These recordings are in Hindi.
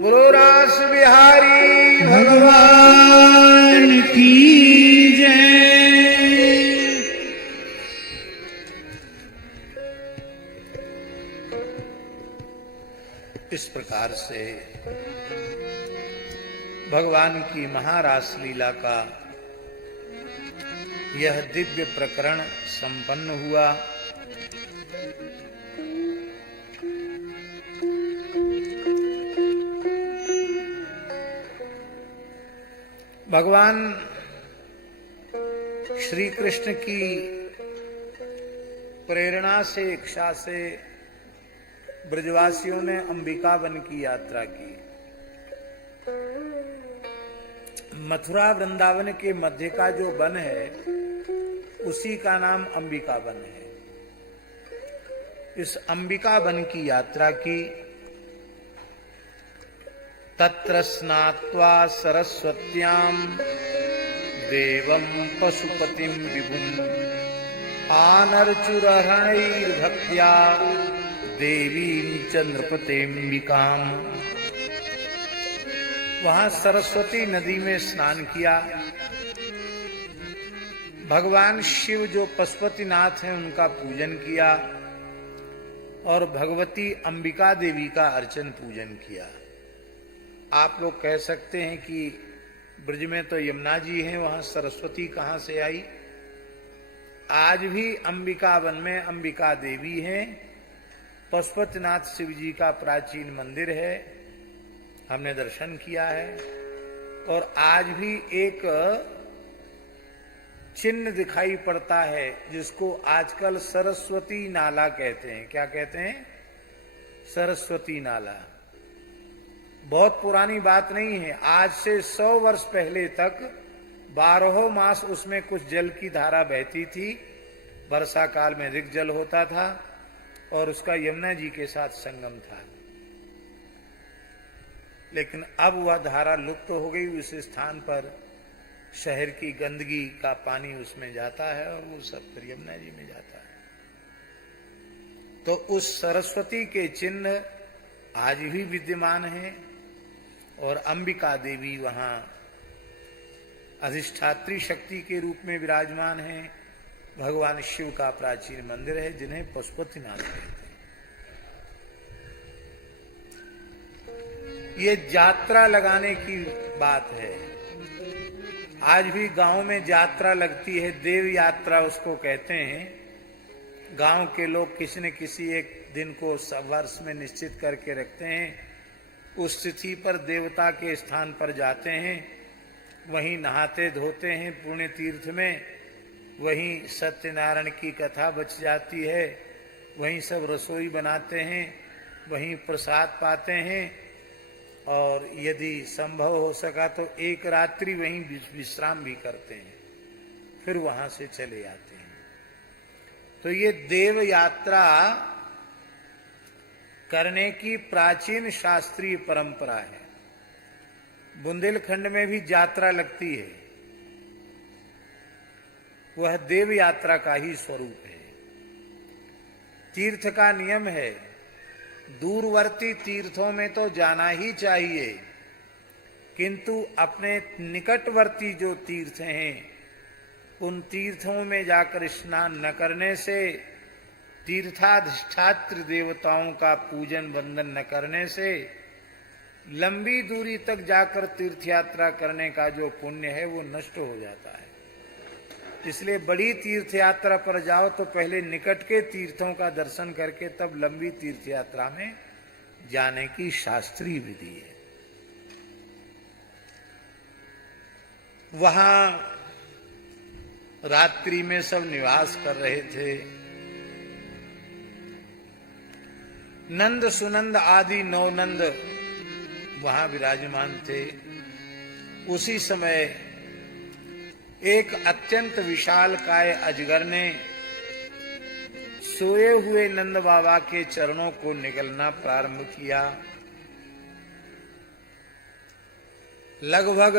बोलो रास बिहारी भगवान की जय। इस प्रकार से भगवान की महारास लीला का यह दिव्य प्रकरण संपन्न हुआ। भगवान श्री कृष्ण की प्रेरणा से, इच्छा से ब्रजवासियों ने अंबिका वन की यात्रा की। मथुरा वृंदावन के मध्य का जो वन है उसी का नाम अंबिका वन है। इस अंबिका वन की यात्रा की। तत्र स्नात्वा सरस्वत्यां देवं पशुपतिं विभुम् आनर्चुरहणैर्भक्त्या देवीं च नृपतेऽम्बिकाम्। वहां सरस्वती नदी में स्नान किया। भगवान शिव जो पशुपतिनाथ हैं उनका पूजन किया और भगवती अंबिका देवी का अर्चन पूजन किया। आप लोग कह सकते हैं कि ब्रज में तो यमुना जी हैं, वहां सरस्वती कहां से आई? आज भी अंबिका वन में अंबिका देवी हैं। पशुपतिनाथ शिव जी का प्राचीन मंदिर है, हमने दर्शन किया है। और आज भी एक चिन्ह दिखाई पड़ता है जिसको आजकल सरस्वती नाला कहते हैं। क्या कहते हैं? सरस्वती नाला। बहुत पुरानी बात नहीं है, आज से 100 वर्ष पहले तक 12 मास उसमें कुछ जल की धारा बहती थी। वर्षा काल में ऋग जल होता था और उसका यमुना जी के साथ संगम था। लेकिन अब वह धारा लुप्त हो गई। उस स्थान पर शहर की गंदगी का पानी उसमें जाता है और वो सब फिर यमुना जी में जाता है। तो उस सरस्वती के चिन्ह आज भी विद्यमान हैं और अंबिका देवी वहां अधिष्ठात्री शक्ति के रूप में विराजमान है। भगवान शिव का प्राचीन मंदिर है जिन्हें पशुपतिनाथ कहते हैं। ये यात्रा लगाने की बात है। आज भी गांव में यात्रा लगती है, देव यात्रा उसको कहते हैं। गांव के लोग किसी न किसी एक दिन को वर्ष में निश्चित करके रखते हैं। उस तिथि पर देवता के स्थान पर जाते हैं, वहीं नहाते धोते हैं पुण्य तीर्थ में, वहीं सत्यनारायण की कथा बच जाती है, वहीं सब रसोई बनाते हैं, वहीं प्रसाद पाते हैं और यदि संभव हो सका तो एक रात्रि वहीं विश्राम भी करते हैं, फिर वहां से चले आते हैं। तो ये देव यात्रा करने की प्राचीन शास्त्रीय परंपरा है। बुंदेलखंड में भी यात्रा लगती है, वह देव यात्रा का ही स्वरूप है। तीर्थ का नियम है, दूरवर्ती तीर्थों में तो जाना ही चाहिए, किंतु अपने निकटवर्ती जो तीर्थ हैं उन तीर्थों में जाकर स्नान न करने से, तीर्थाधिष्ठात्र देवताओं का पूजन वंदन न करने से, लंबी दूरी तक जाकर तीर्थ यात्रा करने का जो पुण्य है वो नष्ट हो जाता है। इसलिए बड़ी तीर्थ यात्रा पर जाओ तो पहले निकट के तीर्थों का दर्शन करके तब लंबी तीर्थ यात्रा में जाने की शास्त्रीय विधि है। वहां रात्रि में सब निवास कर रहे थे। नंद सुनंद आदि 9 नंद वहां विराजमान थे। उसी समय एक अत्यंत विशाल काय अजगर ने सोए हुए नंद बाबा के चरणों को निगलना प्रारंभ किया। लगभग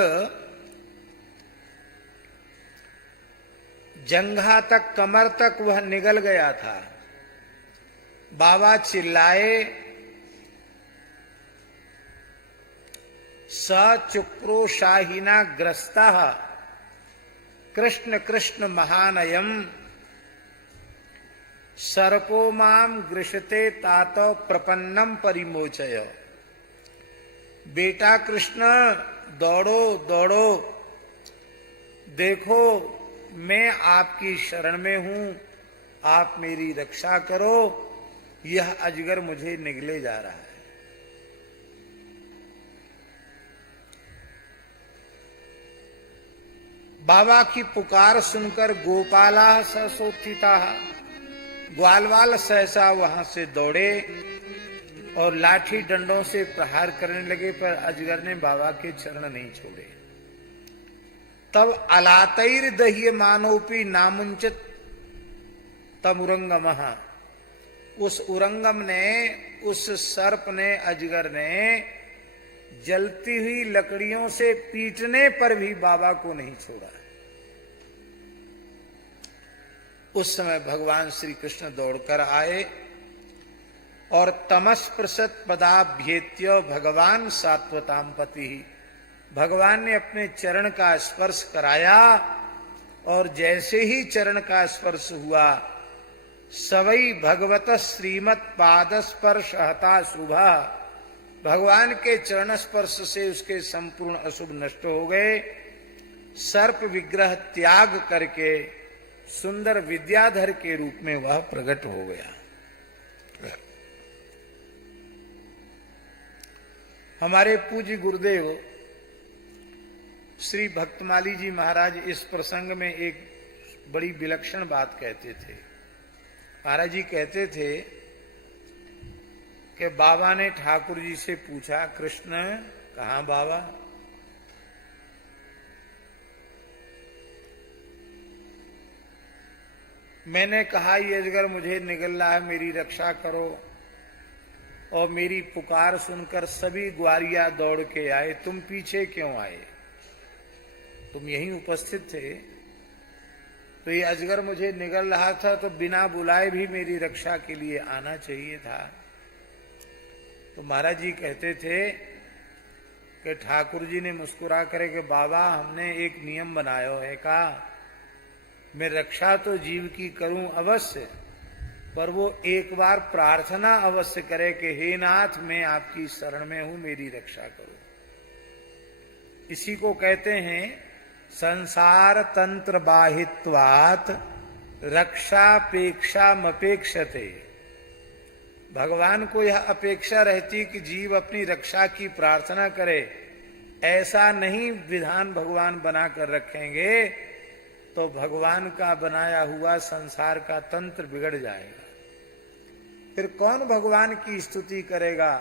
जंघा तक, कमर तक वह निगल गया था। बाबा चिल्लाए स चुक्रोशाहिना ग्रस्तः कृष्ण कृष्ण महानयम सर्पो माम गृषते तातो प्रपन्नम परिमोचय। बेटा कृष्ण दौड़ो दौड़ो, देखो मैं आपकी शरण में हूं, आप मेरी रक्षा करो, यह अजगर मुझे निगले जा रहा है। बाबा की पुकार सुनकर गोपाला ससोत्थिता, ग्वालवाल सहसा वहां से दौड़े और लाठी डंडों से प्रहार करने लगे, पर अजगर ने बाबा के चरण नहीं छोड़े। तब अलातैर दह्य मानोपी नामुंचित तम उरंगम, उस उरंगम ने, उस सर्प ने, अजगर ने जलती हुई लकड़ियों से पीटने पर भी बाबा को नहीं छोड़ा। उस समय भगवान श्री कृष्ण दौड़कर आए और तमस्पृशत पदाभ्येत्य भगवान सात्वताम पति, भगवान ने अपने चरण का स्पर्श कराया और जैसे ही चरण का स्पर्श हुआ, सवई भगवत श्रीमत पाद स्पर्श हता शुभा, भगवान के चरण स्पर्श से उसके संपूर्ण अशुभ नष्ट हो गए। सर्प विग्रह त्याग करके सुंदर विद्याधर के रूप में वह प्रकट हो गया। हमारे पूज्य गुरुदेव श्री भक्तमाली जी महाराज इस प्रसंग में एक बड़ी विलक्षण बात कहते थे। महाराज जी कहते थे कि बाबा ने ठाकुर जी से पूछा, कृष्ण कहाँ बाबा? मैंने कहा ये अजगर मुझे निगल रहा है, मेरी रक्षा करो, और मेरी पुकार सुनकर सभी ग्वारिया दौड़ के आए, तुम पीछे क्यों आए? तुम यहीं उपस्थित थे, तो ये अजगर मुझे निगल रहा था, तो बिना बुलाए भी मेरी रक्षा के लिए आना चाहिए था। तो महाराज जी कहते थे कि ठाकुर जी ने मुस्कुरा करे कि बाबा हमने एक नियम बनाया है, कहा मैं रक्षा तो जीव की करूं अवश्य, पर वो एक बार प्रार्थना अवश्य करे कि हे नाथ मैं आपकी शरण में हूं, मेरी रक्षा करो। इसी को कहते हैं संसार तंत्र बाहित्वात रक्षापेक्षा मपेक्षते। भगवान को यह अपेक्षा रहती कि जीव अपनी रक्षा की प्रार्थना करे, ऐसा नहीं विधान भगवान बनाकर रखेंगे तो भगवान का बनाया हुआ संसार का तंत्र बिगड़ जाएगा। फिर कौन भगवान की स्तुति करेगा,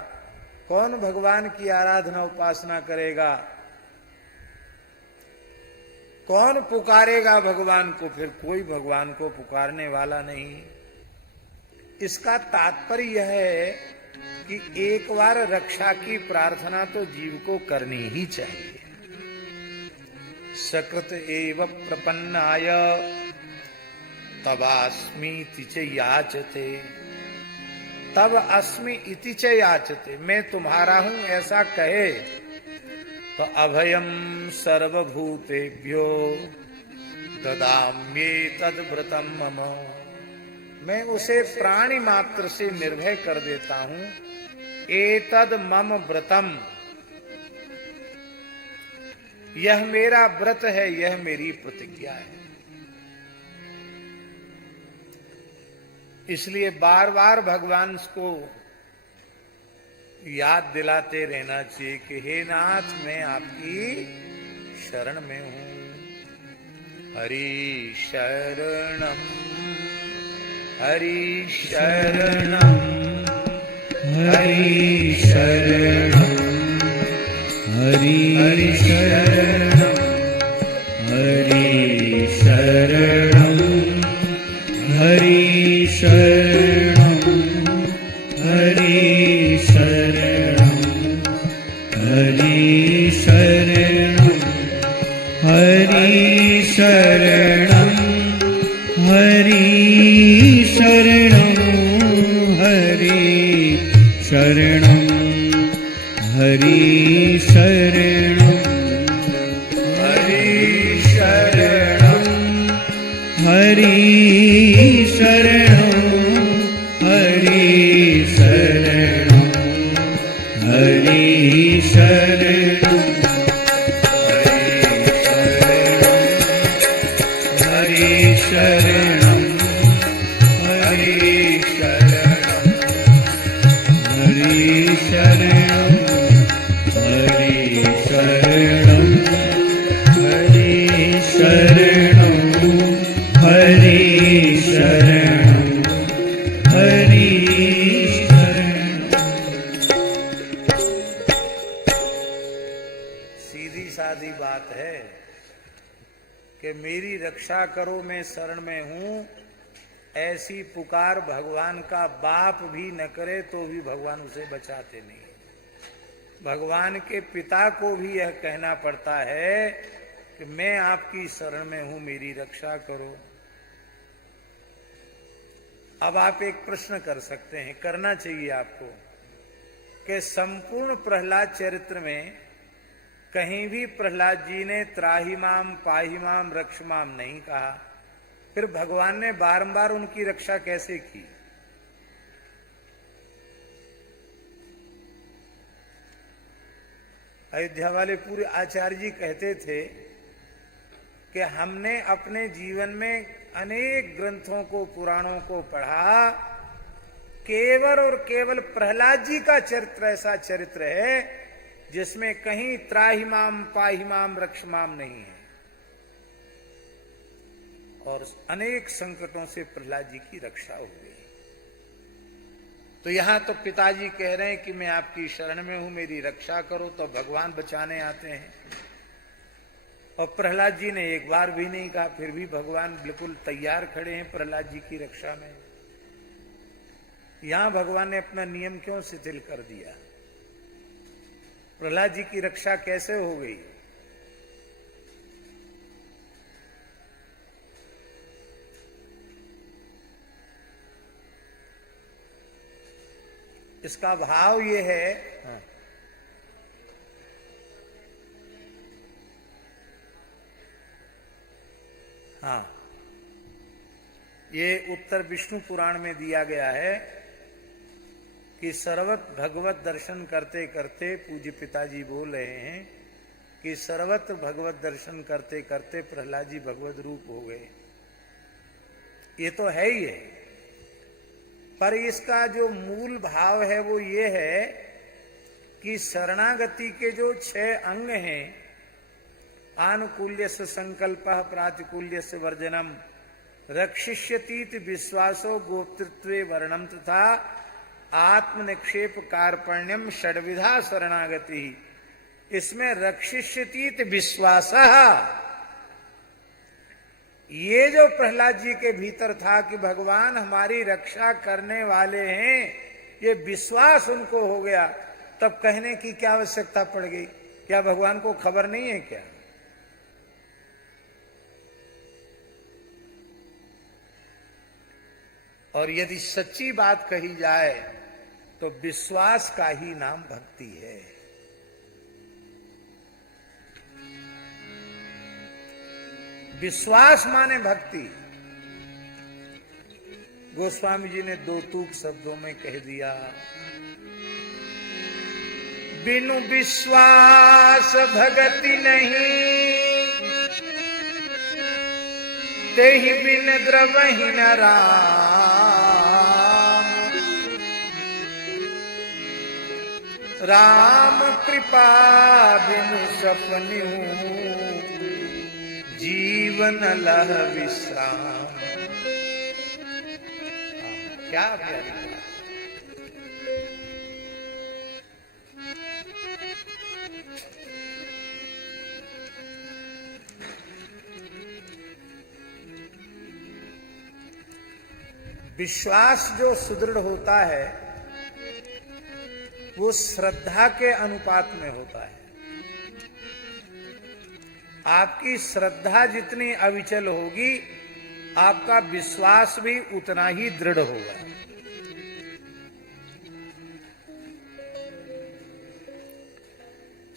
कौन भगवान की आराधना उपासना करेगा, कौन पुकारेगा भगवान को? फिर कोई भगवान को पुकारने वाला नहीं। इसका तात्पर्य यह है कि एक बार रक्षा की प्रार्थना तो जीव को करनी ही चाहिए। सकृत एव प्रपन्नाय तवास्मीति च याचते, तब अस्मि इति च याचते, मैं तुम्हारा हूं ऐसा कहे तो अभयम सर्वभूतेभ्यो ददाम्येतद्व्रतं मम, मैं उसे प्राणी मात्र से निर्भय कर देता हूं। एतद मम व्रतम, यह मेरा व्रत है, यह मेरी प्रतिज्ञा है। इसलिए बार बार भगवान को याद दिलाते रहना चाहिए कि हे नाथ मैं आपकी शरण में हूं। हरि शरणम हरि शरणम हरि शरणम हरि शरणम हरि शरणम हरि शरणम हरि शरणम हरि शरणम हरि शरणम हरि शरणम हरि शरणम हरि शरणं हरि शरणं हरि शरणं हरि शरणं हरि शरणं हरि शरणं हरि शरणं हरि शरणं हरि शरणं हरि शरणं हरि शरणं हरि शरणं। सीधी सादी बात है कि मेरी रक्षा करो, मैं शरण में हूं। ऐसी पुकार भगवान का बाप भी न करे तो भी भगवान उसे बचाते नहीं। भगवान के पिता को भी यह कहना पड़ता है कि मैं आपकी शरण में हूं, मेरी रक्षा करो। अब आप एक प्रश्न कर सकते हैं, करना चाहिए आपको, कि संपूर्ण प्रहलाद चरित्र में कहीं भी प्रहलाद जी ने त्राहिमाम पाहिमाम रक्षमाम नहीं कहा, फिर भगवान ने बारंबार उनकी रक्षा कैसे की? अयोध्या वाले पूरे आचार्य जी कहते थे कि हमने अपने जीवन में अनेक ग्रंथों को, पुराणों को पढ़ा, केवल और केवल प्रहलाद जी का चरित्र ऐसा चरित्र है जिसमें कहीं त्राहिमाम पाहिमाम रक्षमाम नहीं है, और अनेक संकटों से प्रहलाद जी की रक्षा हो गई। तो यहां तो पिताजी कह रहे हैं कि मैं आपकी शरण में हूं, मेरी रक्षा करो, तो भगवान बचाने आते हैं। और प्रहलाद जी ने एक बार भी नहीं कहा, फिर भी भगवान बिल्कुल तैयार खड़े हैं प्रहलाद जी की रक्षा में। यहां भगवान ने अपना नियम क्यों शिथिल कर दिया? प्रहलाद जी की रक्षा कैसे हो गई? इसका भाव ये है, हाँ, ये उत्तर विष्णु पुराण में दिया गया है कि सर्वत भगवत दर्शन करते करते, पूज्य पिताजी बोल रहे हैं कि सर्वत भगवत दर्शन करते करते प्रहलाद जी भगवत रूप हो गए। ये तो है ही है, पर इसका जो मूल भाव है वो ये है कि शरणागति के जो 6 अंग हैं, आनुकूल्य से संकल्प, प्रातिकूल्य से वर्जनम, रक्षिष्यतीत विश्वासो गोप्तृत्वे वर्णम तथा आत्मनिक्षेप कार्पण्यम षड्विधा शरणागति। इसमें रक्षिष्यतीत विश्वास, ये जो प्रहलाद जी के भीतर था कि भगवान हमारी रक्षा करने वाले हैं, ये विश्वास उनको हो गया, तब कहने की क्या आवश्यकता पड़ गई? क्या भगवान को खबर नहीं है क्या? और यदि सच्ची बात कही जाए तो विश्वास का ही नाम भक्ति है। विश्वास माने भक्ति। गोस्वामी जी ने 2 तूक शब्दों में कह दिया, बिनु विश्वास भगति नहीं, तेहि बिन द्रवहि न राम। राम कृपा बिनु सपन्यू, जीवन लह विश्राम। क्या प्यारी बात। विश्वास जो सुदृढ़ होता है वो श्रद्धा के अनुपात में होता है। आपकी श्रद्धा जितनी अविचल होगी, आपका विश्वास भी उतना ही दृढ़ होगा।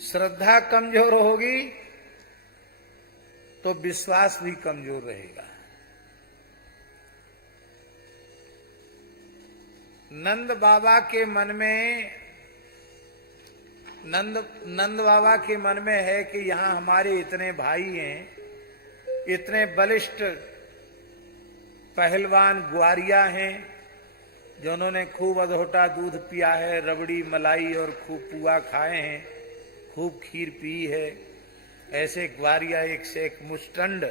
श्रद्धा कमजोर होगी तो विश्वास भी कमजोर रहेगा। नंद बाबा के मन में है कि यहां हमारे इतने भाई हैं, इतने बलिष्ठ पहलवान ग्वारिया हैं, जिन्होंने खूब अधोटा दूध पिया है, रबड़ी मलाई और खूब पुआ खाए हैं, खूब खीर पी है। ऐसे ग्वारिया एक से एक मुष्टंड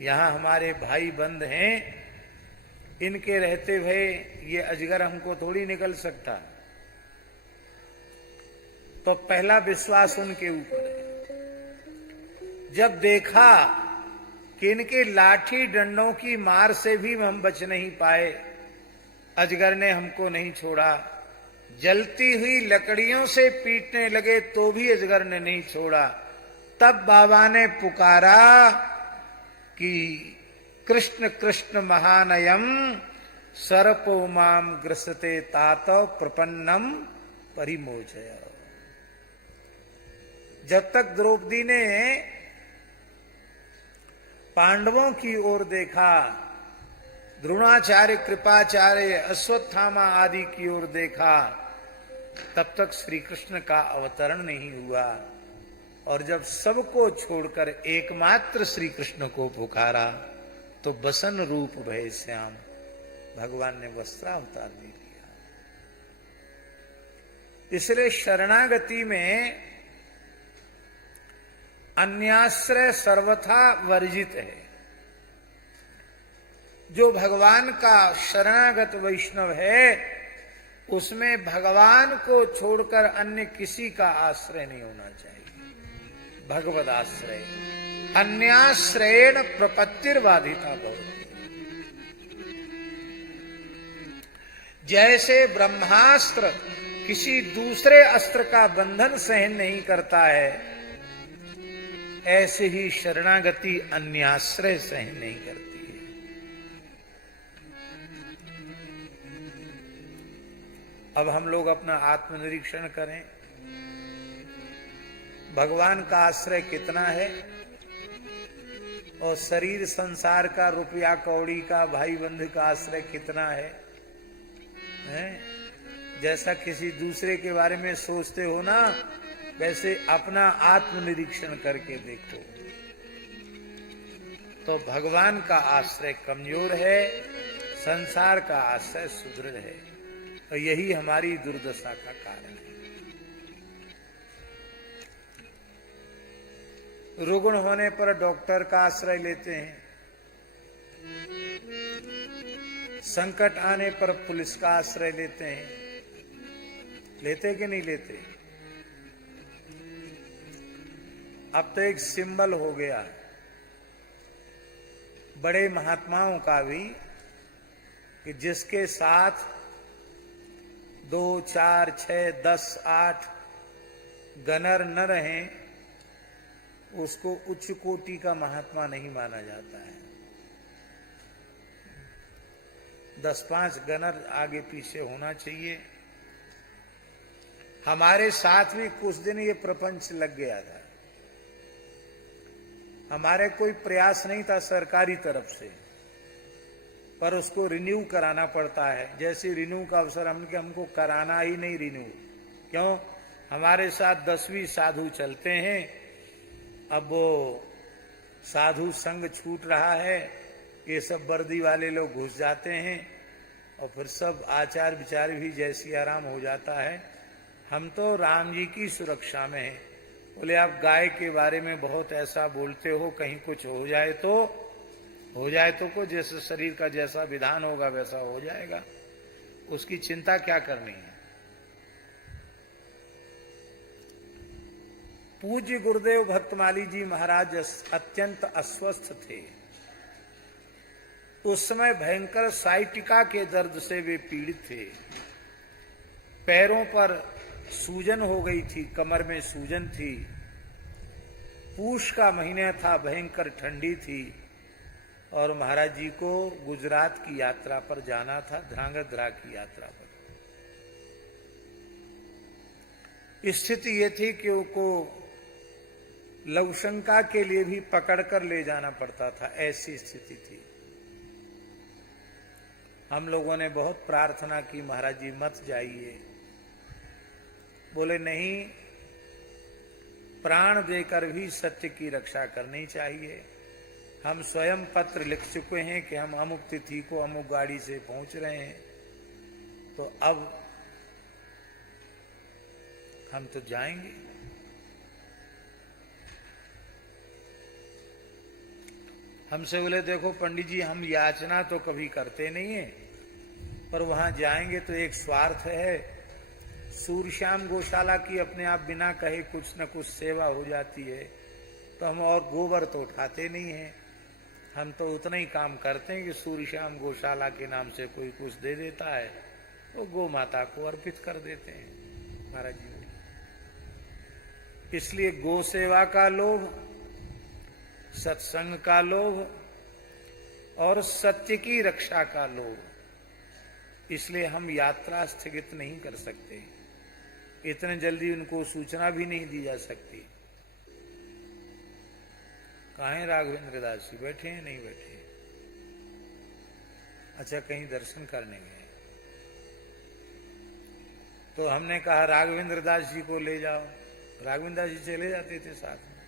यहां हमारे भाई बंद हैं। इनके रहते हुए ये अजगर हमको थोड़ी निकल सकता। तो पहला विश्वास उनके ऊपर है। जब देखा कि इनके लाठी डंडों की मार से भी हम बच नहीं पाए, अजगर ने हमको नहीं छोड़ा, जलती हुई लकड़ियों से पीटने लगे तो भी अजगर ने नहीं छोड़ा। तब बाबा ने पुकारा कि कृष्ण कृष्ण महानयम सर्पो माम ग्रसते तात प्रपन्नम परिमोचय। जब तक द्रौपदी ने पांडवों की ओर देखा, द्रोणाचार्य कृपाचार्य अश्वत्थामा आदि की ओर देखा, तब तक श्री कृष्ण का अवतरण नहीं हुआ। और जब सबको छोड़कर एकमात्र श्री कृष्ण को पुकारा तो बसन रूप भय श्याम, भगवान ने वस्त्रावतार दे दिया। इसलिए शरणागति में अन्याश्रय सर्वथा वर्जित है। जो भगवान का शरणागत वैष्णव है उसमें भगवान को छोड़कर अन्य किसी का आश्रय नहीं होना चाहिए। भगवद आश्रय अन्याश्रयेण प्रपत्तिर्बाधिता भवति। जैसे ब्रह्मास्त्र किसी दूसरे अस्त्र का बंधन सहन नहीं करता है, ऐसे ही शरणागति अन्याश्रय सहन नहीं करती है। अब हम लोग अपना आत्मनिरीक्षण करें। भगवान का आश्रय कितना है और शरीर संसार का रुपया कौड़ी का भाई बंधु का आश्रय कितना है? जैसा किसी दूसरे के बारे में सोचते हो ना, वैसे अपना आत्मनिरीक्षण करके देखो तो भगवान का आश्रय कमजोर है, संसार का आश्रय सुदृढ़ है। और यही हमारी दुर्दशा का कारण है। रुग्ण होने पर डॉक्टर का आश्रय लेते हैं, संकट आने पर पुलिस का आश्रय लेते हैं। लेते कि नहीं लेते? अब तो एक सिंबल हो गया बड़े महात्माओं का भी कि जिसके साथ 2, 4, 6, 10, 8 गनर न रहें उसको उच्च कोटि का महात्मा नहीं माना जाता है। 10-5 गनर आगे पीछे होना चाहिए। हमारे साथ भी कुछ दिन ये प्रपंच लग गया था। हमारे कोई प्रयास नहीं था सरकारी तरफ से, पर उसको रिन्यू कराना पड़ता है। जैसे रिन्यू का अवसर हमको कराना ही नहीं रिन्यू। क्यों? हमारे साथ 10वीं साधु चलते हैं। अब वो साधु संग छूट रहा है, ये सब वर्दी वाले लोग घुस जाते हैं और फिर सब आचार विचार भी जैसी आराम हो जाता है। हम तो राम जी की सुरक्षा में हैं। बोले आप गाय के बारे में बहुत ऐसा बोलते हो, कहीं कुछ हो जाए तो को जैसे शरीर का जैसा विधान होगा वैसा हो जाएगा, उसकी चिंता क्या करनी है। पूज्य गुरुदेव भक्तमाली जी महाराज अत्यंत अस्वस्थ थे। उस समय भयंकर साइटिका के दर्द से वे पीड़ित थे। पैरों पर सूजन हो गई थी, कमर में सूजन थी। पूष का महीना था, भयंकर ठंडी थी और महाराज जी को गुजरात की यात्रा पर जाना था, ध्रांगध्रा की यात्रा पर। स्थिति ये थी कि उनको लवशंका के लिए भी पकड़कर ले जाना पड़ता था, ऐसी स्थिति थी। हम लोगों ने बहुत प्रार्थना की, महाराज जी मत जाइए। बोले नहीं, प्राण देकर भी सत्य की रक्षा करनी चाहिए। हम स्वयं पत्र लिख चुके हैं कि हम अमुक तिथि को अमुक गाड़ी से पहुंच रहे हैं, तो अब हम तो जाएंगे। हमसे बोले देखो पंडित जी, हम याचना तो कभी करते नहीं है, पर वहां जाएंगे तो एक स्वार्थ है। सूरश्याम गौशाला की अपने आप बिना कहे कुछ न कुछ सेवा हो जाती है, तो हम और गोबर तो उठाते नहीं है। हम तो उतना ही काम करते हैं कि सूरश्याम गौशाला के नाम से कोई कुछ दे देता है तो गौ माता को अर्पित कर देते हैं महाराज जी। इसलिए गौ सेवा का लोभ, सत्संग का लोभ और सत्य की रक्षा का लोभ, इसलिए हम यात्रा स्थगित नहीं कर सकते। इतने जल्दी उनको सूचना भी नहीं दी जा सकती। कहाँ है राघवेंद्र दास जी? बैठे हैं? नहीं बैठे? अच्छा, कहीं दर्शन करने गए। तो हमने कहा राघवेंद्र दास जी को ले जाओ। राघवेंद्र दास जी चले जाते थे साथ में।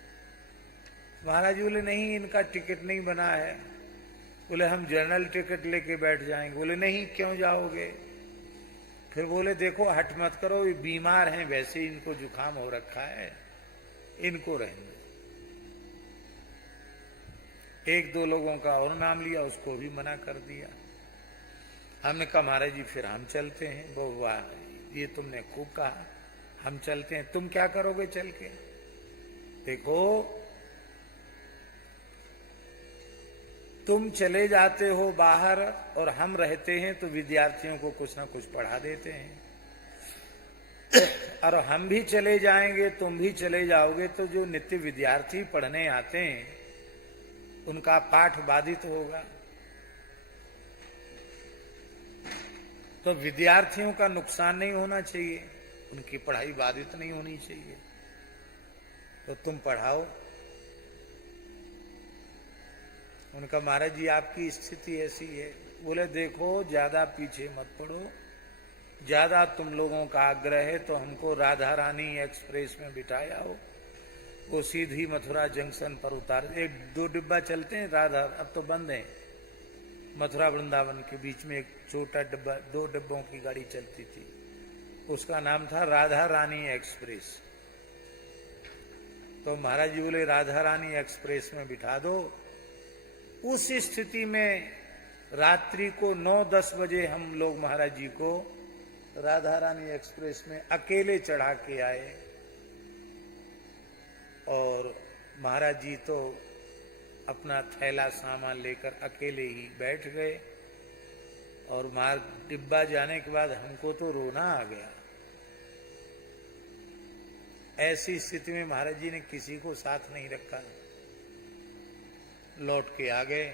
महाराज जी बोले नहीं, इनका टिकट नहीं बना है। बोले हम जनरल टिकट लेके बैठ जाएंगे। बोले नहीं, क्यों जाओगे? फिर बोले देखो हट मत करो, ये बीमार हैं, वैसे ही इनको जुकाम हो रखा है, इनको रहने। एक दो लोगों का और नाम लिया, उसको भी मना कर दिया। हमने कहा महाराज जी फिर हम चलते हैं। वो वाह, ये तुमने खूब कहा, हम चलते हैं। तुम क्या करोगे चल के? देखो तुम चले जाते हो बाहर और हम रहते हैं तो विद्यार्थियों को कुछ ना कुछ पढ़ा देते हैं, और हम भी चले जाएंगे, तुम भी चले जाओगे, तो जो नित्य विद्यार्थी पढ़ने आते हैं उनका पाठ बाधित होगा। तो विद्यार्थियों का नुकसान नहीं होना चाहिए, उनकी पढ़ाई बाधित नहीं होनी चाहिए, तो तुम पढ़ाओ। उनका महाराज जी आपकी स्थिति ऐसी है। बोले देखो ज्यादा पीछे मत पड़ो, ज्यादा तुम लोगों का आग्रह है तो हमको राधा रानी एक्सप्रेस में बिठाया हो, वो सीधी मथुरा जंक्शन पर उतार। एक दो डिब्बा चलते हैं राधा, अब तो बंद है। मथुरा वृंदावन के बीच में एक छोटा डिब्बा, 2 डिब्बों की गाड़ी चलती थी, उसका नाम था राधा रानी एक्सप्रेस। तो महाराज जी बोले राधा रानी एक्सप्रेस में बिठा दो। उस स्थिति में रात्रि को 9-10 बजे हम लोग महाराज जी को राधा रानी एक्सप्रेस में अकेले चढ़ा के आए, और महाराज जी तो अपना थैला सामान लेकर अकेले ही बैठ गए। और डिब्बा जाने के बाद हमको तो रोना आ गया। ऐसी स्थिति में महाराज जी ने किसी को साथ नहीं रखा, लौट के आ गए।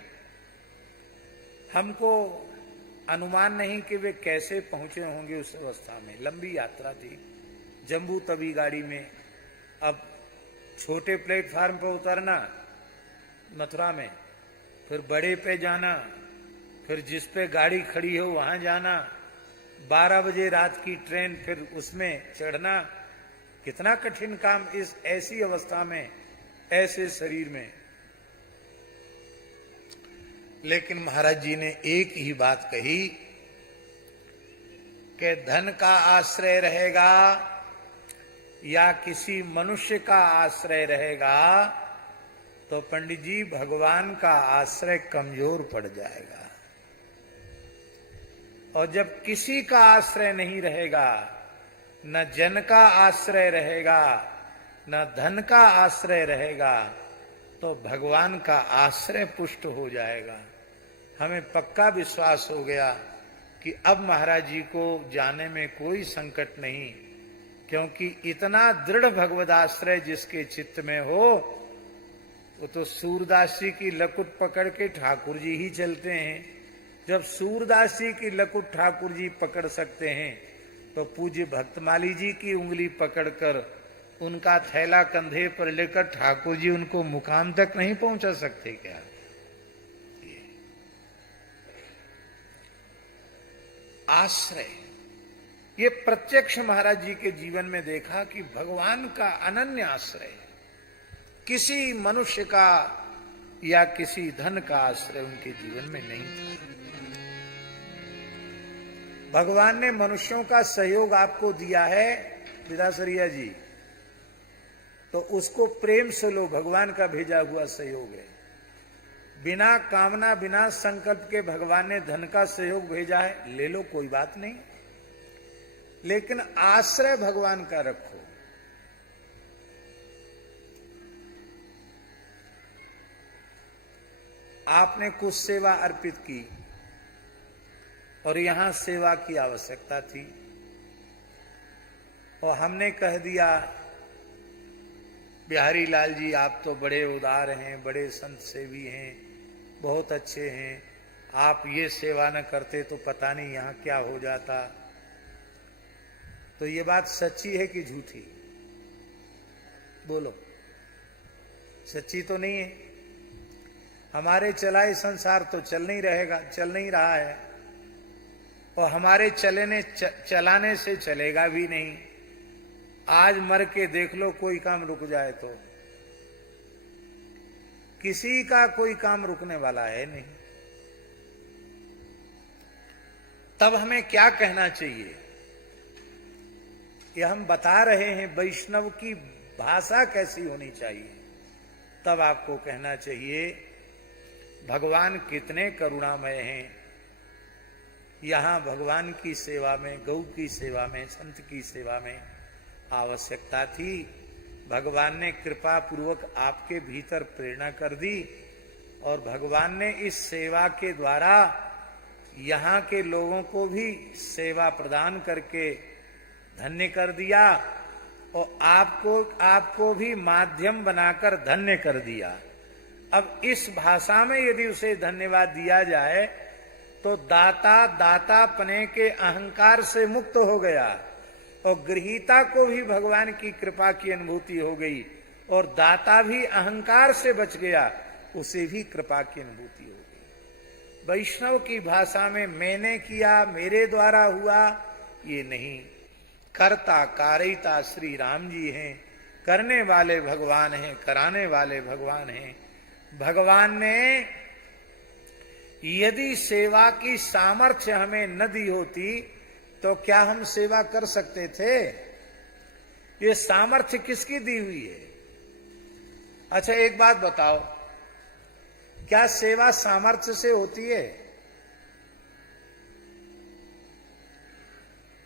हमको अनुमान नहीं कि वे कैसे पहुंचे होंगे उस अवस्था में। लंबी यात्रा थी, जम्बू तवी गाड़ी में। अब छोटे प्लेटफार्म पर उतरना मथुरा में, फिर बड़े पे जाना, फिर जिस पे गाड़ी खड़ी हो वहां जाना, 12 बजे रात की ट्रेन, फिर उसमें चढ़ना, कितना कठिन काम इस ऐसी अवस्था में, ऐसे शरीर में। लेकिन महाराज जी ने एक ही बात कही कि धन का आश्रय रहेगा या किसी मनुष्य का आश्रय रहेगा तो पंडित जी भगवान का आश्रय कमजोर पड़ जाएगा। और जब किसी का आश्रय नहीं रहेगा, न जन का आश्रय रहेगा, न धन का आश्रय रहेगा, तो भगवान का आश्रय पुष्ट हो जाएगा। हमें पक्का विश्वास हो गया कि अब महाराज जी को जाने में कोई संकट नहीं, क्योंकि इतना दृढ़ भगवदाश्रय जिसके चित्त में हो, वो तो सूरदास जी की लकुट पकड़ के ठाकुर जी ही चलते हैं। जब सूरदास जी की लकुट ठाकुर जी पकड़ सकते हैं तो पूज्य भक्तमाली जी की उंगली पकड़कर उनका थैला कंधे पर लेकर ठाकुर जी उनको मुकाम तक नहीं पहुंचा सकते क्या? आश्रय, ये प्रत्यक्ष महाराज जी के जीवन में देखा कि भगवान का अनन्य आश्रय, किसी मनुष्य का या किसी धन का आश्रय उनके जीवन में नहीं था। भगवान ने मनुष्यों का सहयोग आपको दिया है विदासरिया जी, तो उसको प्रेम से लो, भगवान का भेजा हुआ सहयोग है। बिना कामना बिना संकल्प के भगवान ने धन का सहयोग भेजा है, ले लो, कोई बात नहीं, लेकिन आश्रय भगवान का रखो। आपने कुछ सेवा अर्पित की और यहां सेवा की आवश्यकता थी और हमने कह दिया बिहारी लाल जी आप तो बड़े उदार हैं, बड़े संत सेवी हैं, बहुत अच्छे हैं, आप ये सेवा न करते तो पता नहीं यहां क्या हो जाता। तो ये बात सच्ची है कि झूठी? बोलो, सच्ची तो नहीं है। हमारे चलाए संसार तो चल नहीं रहेगा, चल नहीं रहा है, और हमारे चलाने से चलेगा भी नहीं। आज मर के देख लो, कोई काम रुक जाए तो किसी का कोई काम रुकने वाला है नहीं। तब हमें क्या कहना चाहिए? ये हम बता रहे हैं वैष्णव की भाषा कैसी होनी चाहिए। तब आपको कहना चाहिए भगवान कितने करुणामय हैं। यहां भगवान की सेवा में, गौ की सेवा में, संत की सेवा में आवश्यकता थी। भगवान ने कृपा पूर्वक आपके भीतर प्रेरणा कर दी और भगवान ने इस सेवा के द्वारा यहाँ के लोगों को भी सेवा प्रदान करके धन्य कर दिया और आपको भी माध्यम बनाकर धन्य कर दिया। अब इस भाषा में यदि उसे धन्यवाद दिया जाए तो दाता पने के अहंकार से मुक्त हो गया और गृहीता को भी भगवान की कृपा की अनुभूति हो गई और दाता भी अहंकार से बच गया, उसे भी कृपा की अनुभूति हो गई। वैष्णव की भाषा में मैंने किया, मेरे द्वारा हुआ, ये नहीं। कर्ता कारिता श्री राम जी हैं, करने वाले भगवान हैं, कराने वाले भगवान हैं। भगवान ने यदि सेवा की सामर्थ्य हमें न दी होती तो क्या हम सेवा कर सकते थे? ये सामर्थ्य किसकी दी हुई है? अच्छा एक बात बताओ, क्या सेवा सामर्थ्य से होती है?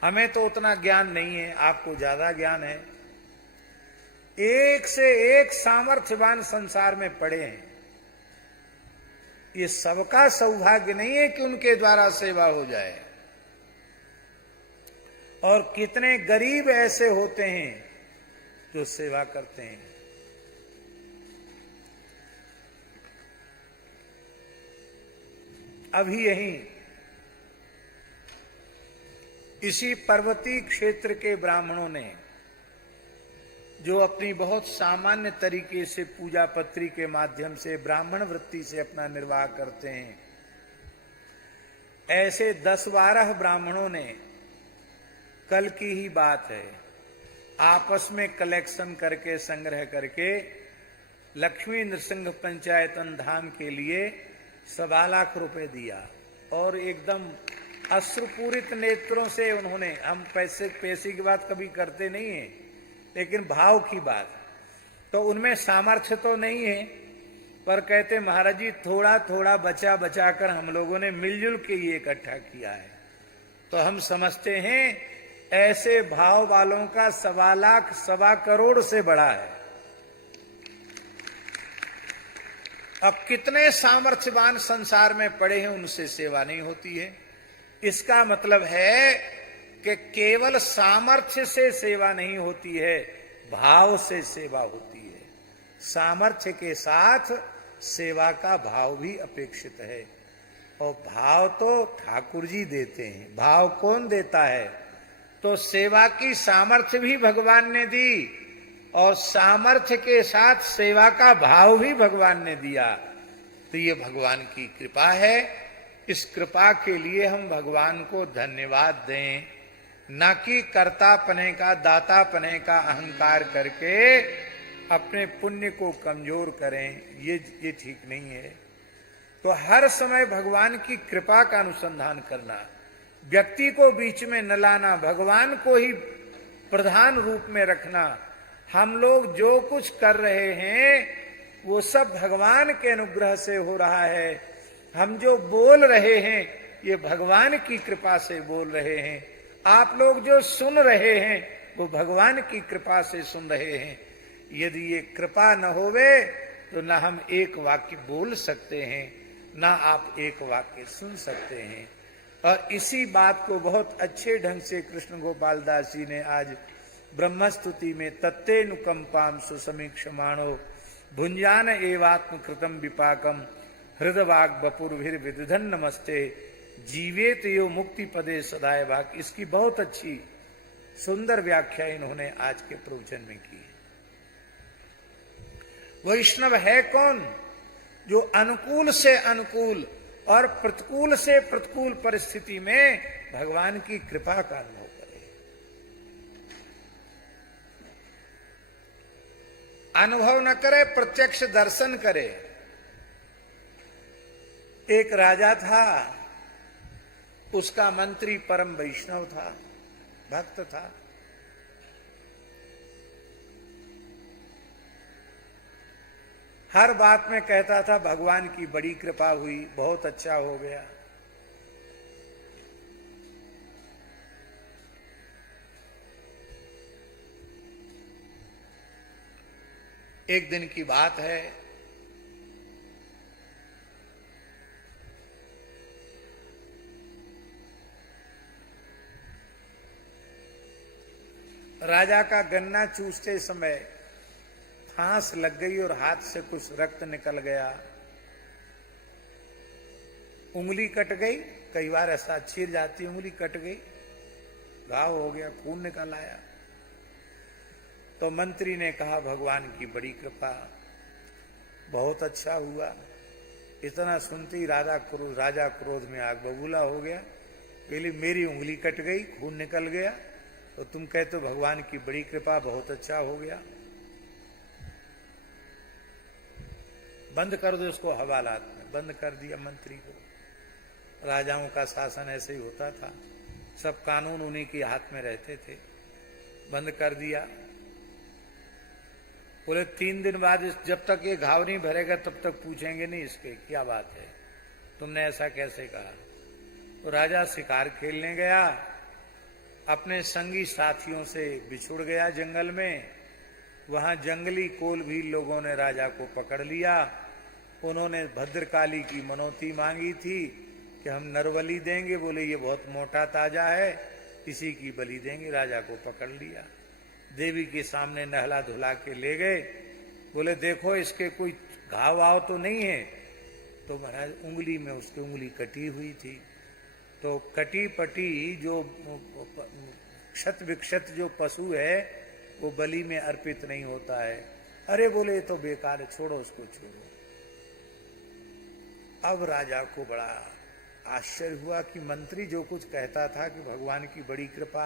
हमें तो उतना ज्ञान नहीं है, आपको ज्यादा ज्ञान है। एक से एक सामर्थ्यवान संसार में पड़े हैं। ये सबका सौभाग्य नहीं है कि उनके द्वारा सेवा हो जाए। और कितने गरीब ऐसे होते हैं जो सेवा करते हैं। अभी यहीं इसी पर्वतीय क्षेत्र के ब्राह्मणों ने, जो अपनी बहुत सामान्य तरीके से पूजा पत्री के माध्यम से ब्राह्मण वृत्ति से अपना निर्वाह करते हैं, ऐसे 10-12 ब्राह्मणों ने, कल की ही बात है, आपस में कलेक्शन करके, संग्रह करके लक्ष्मी नृसिंह पंचायतन धाम के लिए 1.25 लाख रुपए दिया और एकदम अश्रुपूरित नेत्रों से उन्होंने, हम पैसे की बात कभी करते नहीं है, लेकिन भाव की बात, तो उनमें सामर्थ्य तो नहीं है, पर कहते महाराज जी थोड़ा थोड़ा बचा बचा कर हम लोगों ने मिलजुल के ये इकट्ठा किया है। तो हम समझते हैं ऐसे भाव वालों का 1.25 लाख 1.25 करोड़ से बड़ा है। अब कितने सामर्थ्यवान संसार में पड़े हैं, उनसे सेवा नहीं होती है। इसका मतलब है कि केवल सामर्थ्य से सेवा नहीं होती है, भाव से सेवा होती है। सामर्थ्य के साथ सेवा का भाव भी अपेक्षित है और भाव तो ठाकुर जी देते हैं। भाव कौन देता है? तो सेवा की सामर्थ्य भी भगवान ने दी और सामर्थ्य के साथ सेवा का भाव भी भगवान ने दिया। तो ये भगवान की कृपा है। इस कृपा के लिए हम भगवान को धन्यवाद दें, न कि कर्तापने का, दातापने का अहंकार करके अपने पुण्य को कमजोर करें। ये ठीक नहीं है। तो हर समय भगवान की कृपा का अनुसंधान करना, व्यक्ति को बीच में न लाना, भगवान को ही प्रधान रूप में रखना। हम लोग जो कुछ कर रहे हैं वो सब भगवान के अनुग्रह से हो रहा है। हम जो बोल रहे हैं ये भगवान की कृपा से बोल रहे हैं। आप लोग जो सुन रहे हैं वो भगवान की कृपा से सुन रहे हैं। यदि ये कृपा न होवे तो न हम एक वाक्य बोल सकते हैं, ना आप एक वाक्य सुन सकते हैं। और इसी बात को बहुत अच्छे ढंग से कृष्ण गोपाल दास जी ने आज ब्रह्मस्तुति में तत्तेनुकंपाम सुसमीक्षमाणो भुंजान एवात्म कृतम विपाकम हृदवाग बपुर्भिर विदधन नमस्ते जीवेत यो मुक्ति पदे सदाय भाग, इसकी बहुत अच्छी सुंदर व्याख्या इन्होंने आज के प्रवचन में की। वैष्णव है कौन? जो अनुकूल से अनुकूल और प्रतिकूल से प्रतिकूल परिस्थिति में भगवान की कृपा का अनुभव करे। अनुभव न करे, प्रत्यक्ष दर्शन करे। एक राजा था, उसका मंत्री परम वैष्णव था, भक्त था। हर बात में कहता था भगवान की बड़ी कृपा हुई, बहुत अच्छा हो गया। एक दिन की बात है, राजा का गन्ना चूसते समय फांस लग गई और हाथ से कुछ रक्त निकल गया, उंगली कट गई। कई बार ऐसा चीर जाती, उंगली कट गई, घाव हो गया, खून निकल आया। तो मंत्री ने कहा भगवान की बड़ी कृपा, बहुत अच्छा हुआ। इतना सुनते ही राजा क्रोध में आग बबूला हो गया। पहले मेरी उंगली कट गई, खून निकल गया, तो तुम कहते हो भगवान की बड़ी कृपा, बहुत अच्छा हो गया। बंद कर दो उसको हवालात में। बंद कर दिया मंत्री को। राजाओं का शासन ऐसे ही होता था, सब कानून उन्हीं के हाथ में रहते थे। बंद कर दिया। बोले 3 दिन बाद जब तक ये घाव नहीं भरेगा तब तक पूछेंगे नहीं इसके क्या बात है, तुमने ऐसा कैसे कहा। तो राजा शिकार खेलने गया, अपने संगी साथियों से बिछुड़ गया जंगल में। वहां जंगली कोल भी लोगों ने राजा को पकड़ लिया। उन्होंने भद्रकाली की मनौती मांगी थी कि हम नरबलि देंगे। बोले ये बहुत मोटा ताजा है, इसी की बलि देंगे। राजा को पकड़ लिया, देवी के सामने नहला धुला के ले गए। बोले देखो इसके कोई घाव वाव तो नहीं है। तो महाराज उंगली में उसकी उंगली कटी हुई थी। तो कटी पटी जो क्षत विक्षत जो पशु है वो बलि में अर्पित नहीं होता है। अरे बोले तो बेकार है, छोड़ो उसको, छोड़ो। अब राजा को बड़ा आश्चर्य हुआ कि मंत्री जो कुछ कहता था कि भगवान की बड़ी कृपा,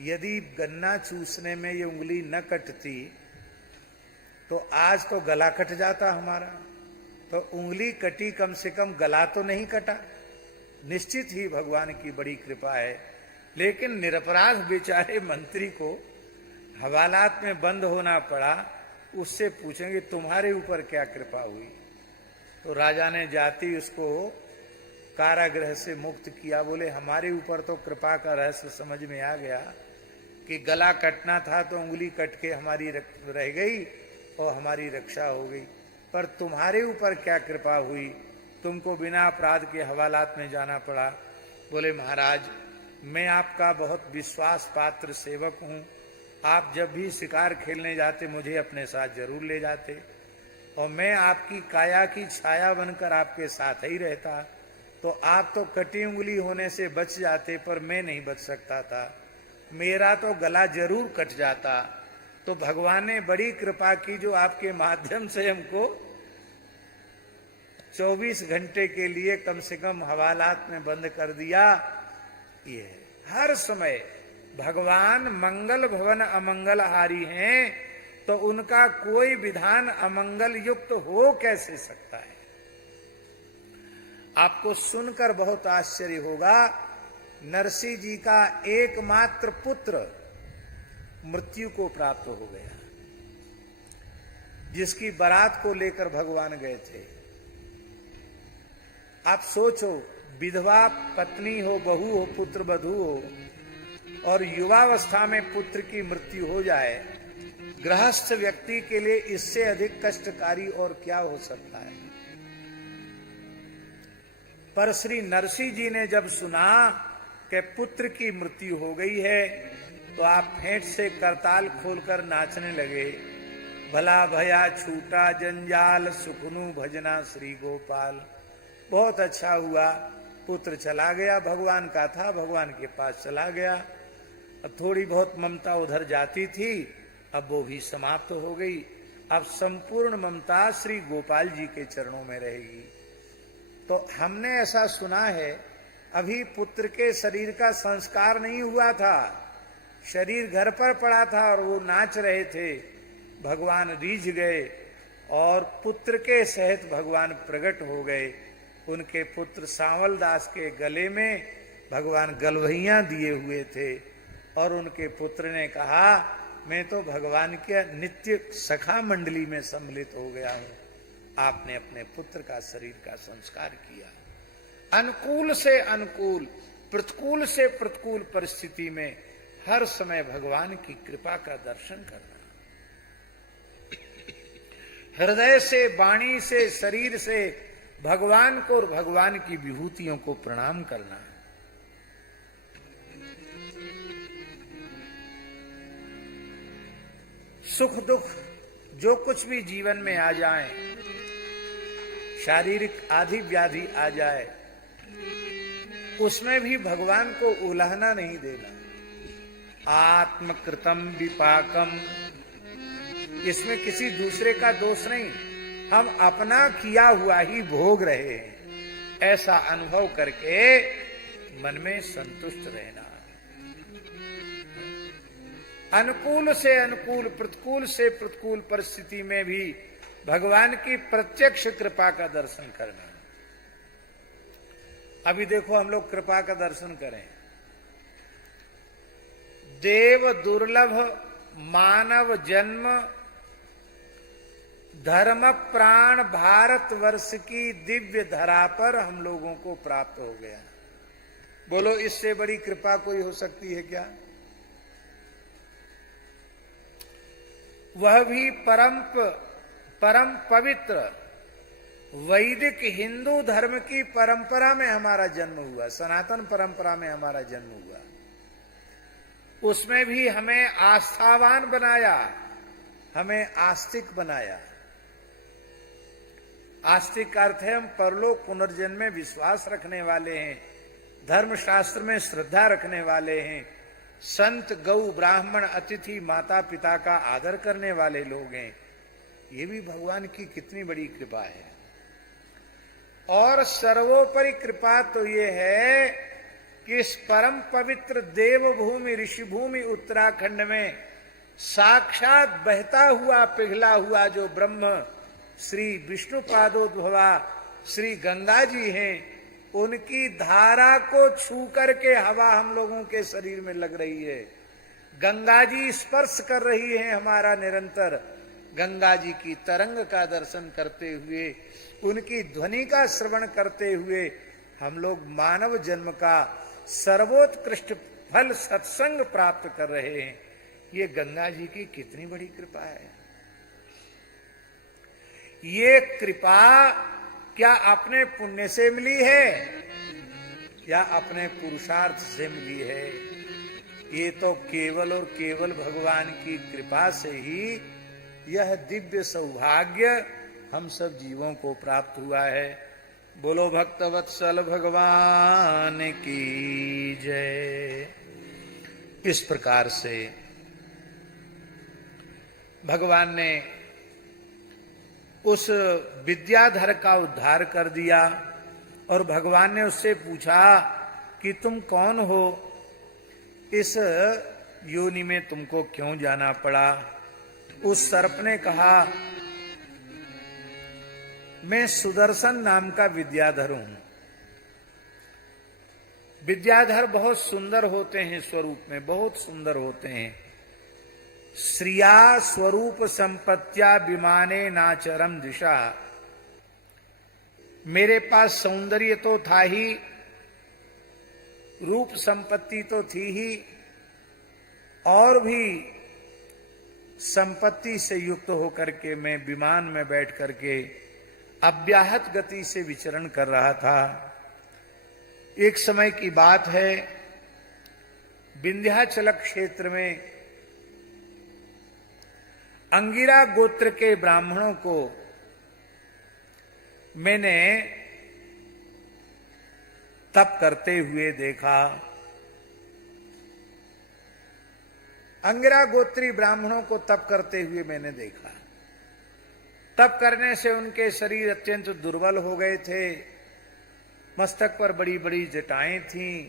यदि गन्ना चूसने में ये उंगली न कटती तो आज तो गला कट जाता हमारा। तो उंगली कटी, कम से कम गला तो नहीं कटा। निश्चित ही भगवान की बड़ी कृपा है। लेकिन निरपराध बेचारे मंत्री को हवालात में बंद होना पड़ा। उससे पूछेंगे तुम्हारे ऊपर क्या कृपा हुई। तो राजा ने जाति उसको कारागृह से मुक्त किया। बोले हमारे ऊपर तो कृपा का रहस्य समझ में आ गया कि गला कटना था तो उंगली कट के हमारी रह गई और हमारी रक्षा हो गई, पर तुम्हारे ऊपर क्या कृपा हुई, तुमको बिना अपराध के हवालात में जाना पड़ा। बोले महाराज मैं आपका बहुत विश्वास पात्र सेवक हूँ। आप जब भी शिकार खेलने जाते मुझे अपने साथ जरूर ले जाते और मैं आपकी काया की छाया बनकर आपके साथ ही रहता। तो आप तो कटी उंगली होने से बच जाते, पर मैं नहीं बच सकता था। मेरा तो गला जरूर कट जाता। तो भगवान ने बड़ी कृपा की जो आपके माध्यम से हमको 24 घंटे के लिए कम से कम हवालात में बंद कर दिया। ये हर समय भगवान मंगल भवन अमंगलहारी हैं, तो उनका कोई विधान अमंगल युक्त हो कैसे सकता है। आपको सुनकर बहुत आश्चर्य होगा, नरसिंह जी का एकमात्र पुत्र मृत्यु को प्राप्त हो गया, जिसकी बारात को लेकर भगवान गए थे। आप सोचो, विधवा पत्नी हो, बहू हो, पुत्र वधू हो, और युवावस्था में पुत्र की मृत्यु हो जाए, गृहस्थ व्यक्ति के लिए इससे अधिक कष्टकारी और क्या हो सकता है। पर श्री नरसिंह जी ने जब सुना कि पुत्र की मृत्यु हो गई है, तो आप फेंट से करताल खोलकर नाचने लगे। भला भया छूटा जंजाल, सुखनु भजना श्री गोपाल। बहुत अच्छा हुआ, पुत्र चला गया, भगवान का था, भगवान के पास चला गया। अब थोड़ी बहुत ममता उधर जाती थी, अब वो भी समाप्त हो गई। अब संपूर्ण ममता श्री गोपाल जी के चरणों में रहेगी। तो हमने ऐसा सुना है, अभी पुत्र के शरीर का संस्कार नहीं हुआ था, शरीर घर पर पड़ा था और वो नाच रहे थे। भगवान रीझ गए और पुत्र के सहित भगवान प्रकट हो गए। उनके पुत्र सांवल दास के गले में भगवान गलवहियां दिए हुए थे, और उनके पुत्र ने कहा, मैं तो भगवान के नित्य सखा मंडली में सम्मिलित हो गया हूं। आपने अपने पुत्र का शरीर का संस्कार किया। अनुकूल से अनुकूल, प्रतिकूल से प्रतिकूल परिस्थिति में हर समय भगवान की कृपा का दर्शन करना, हृदय से, वाणी से, शरीर से भगवान को और भगवान की विभूतियों को प्रणाम करना। सुख दुख जो कुछ भी जीवन में आ जाए, शारीरिक आदि व्याधि आ जाए, उसमें भी भगवान को उलाहना नहीं देना। आत्मकृतम विपाकम, इसमें किसी दूसरे का दोष नहीं, हम अपना किया हुआ ही भोग रहे हैं, ऐसा अनुभव करके मन में संतुष्ट रहना। अनुकूल से अनुकूल, प्रतिकूल से प्रतिकूल परिस्थिति में भी भगवान की प्रत्यक्ष कृपा का दर्शन करना। अभी देखो, हम लोग कृपा का दर्शन करें। देव दुर्लभ मानव जन्म धर्म प्राण भारतवर्ष की दिव्य धरा पर हम लोगों को प्राप्त हो गया। बोलो, इससे बड़ी कृपा कोई हो सकती है क्या? वह भी परम पवित्र वैदिक हिंदू धर्म की परंपरा में हमारा जन्म हुआ, सनातन परंपरा में हमारा जन्म हुआ। उसमें भी हमें आस्थावान बनाया, हमें आस्तिक बनाया। आस्तिक का अर्थ है हम परलोक पुनर्जन्म में विश्वास रखने वाले हैं, धर्मशास्त्र में श्रद्धा रखने वाले हैं, संत गौ ब्राह्मण अतिथि माता पिता का आदर करने वाले लोग हैं। ये भी भगवान की कितनी बड़ी कृपा है। और सर्वोपरि कृपा तो ये है कि इस परम पवित्र देवभूमि ऋषिभूमि उत्तराखंड में साक्षात बहता हुआ पिघला हुआ जो ब्रह्म श्री विष्णु पादोद्भवा श्री गंगा जी हैं, उनकी धारा को छू करके हवा हम लोगों के शरीर में लग रही है। गंगा जी स्पर्श कर रही है हमारा निरंतर। गंगा जी की तरंग का दर्शन करते हुए, उनकी ध्वनि का श्रवण करते हुए हम लोग मानव जन्म का सर्वोत्कृष्ट फल सत्संग प्राप्त कर रहे हैं। ये गंगा जी की कितनी बड़ी कृपा है। ये कृपा क्या अपने पुण्य से मिली है या अपने पुरुषार्थ से मिली है? ये तो केवल और केवल भगवान की कृपा से ही यह दिव्य सौभाग्य हम सब जीवों को प्राप्त हुआ है। बोलो भक्तवत्सल भगवान की जय। इस प्रकार से भगवान ने उस विद्याधर का उद्धार कर दिया और भगवान ने उससे पूछा कि तुम कौन हो, इस योनि में तुमको क्यों जाना पड़ा। उस सर्प ने कहा, मैं सुदर्शन नाम का विद्याधर हूं। विद्याधर बहुत सुंदर होते हैं, स्वरूप में बहुत सुंदर होते हैं। श्रिया स्वरूप संपत्त्या विमाने नाचरम दिशा। मेरे पास सौंदर्य तो था ही, रूप संपत्ति तो थी ही, और भी संपत्ति से युक्त होकर के मैं विमान में बैठ करके अव्याहत गति से विचरण कर रहा था। एक समय की बात है, विंध्याचल क्षेत्र में अंगिरा गोत्र के ब्राह्मणों को मैंने तप करते हुए देखा। अंगिरा गोत्री ब्राह्मणों को तप करते हुए मैंने देखा। तप करने से उनके शरीर अत्यंत दुर्बल हो गए थे, मस्तक पर बड़ी बड़ी जटाएं थीं,